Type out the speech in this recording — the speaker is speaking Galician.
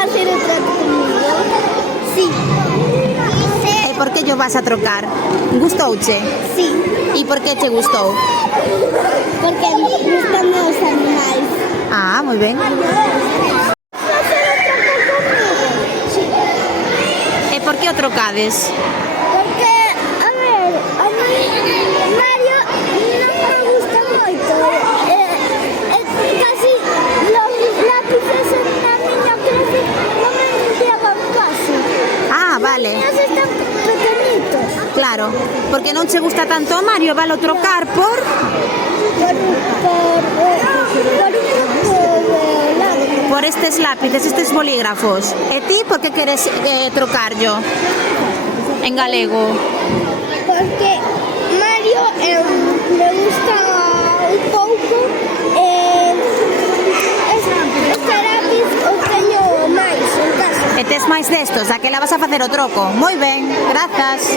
facer o trato comigo? Sí. E por que yo vas a trocar? Gustouche? Sí. E por que che gustou? Porque gustan os animais. Ah, moi ben. Facer o trato comigo? Sí. E por que o trocades? Porque, a ver, a mí Mario non me gusta moito. Casi los lápices na miña clase non me enviaban casi. Ah, vale. Os están pequenitos. Claro, porque non che gusta tanto o Mario, valo trocar por... Por un grupo de lápices. Por estes lápices, estes bolígrafos. E ti por que queres trocar yo? En galego. Porque Mario me gusta un pouco este lápiz o teño máis en casa. E tes máis destos, daquela vas a facer o troco. Moi ben, grazas.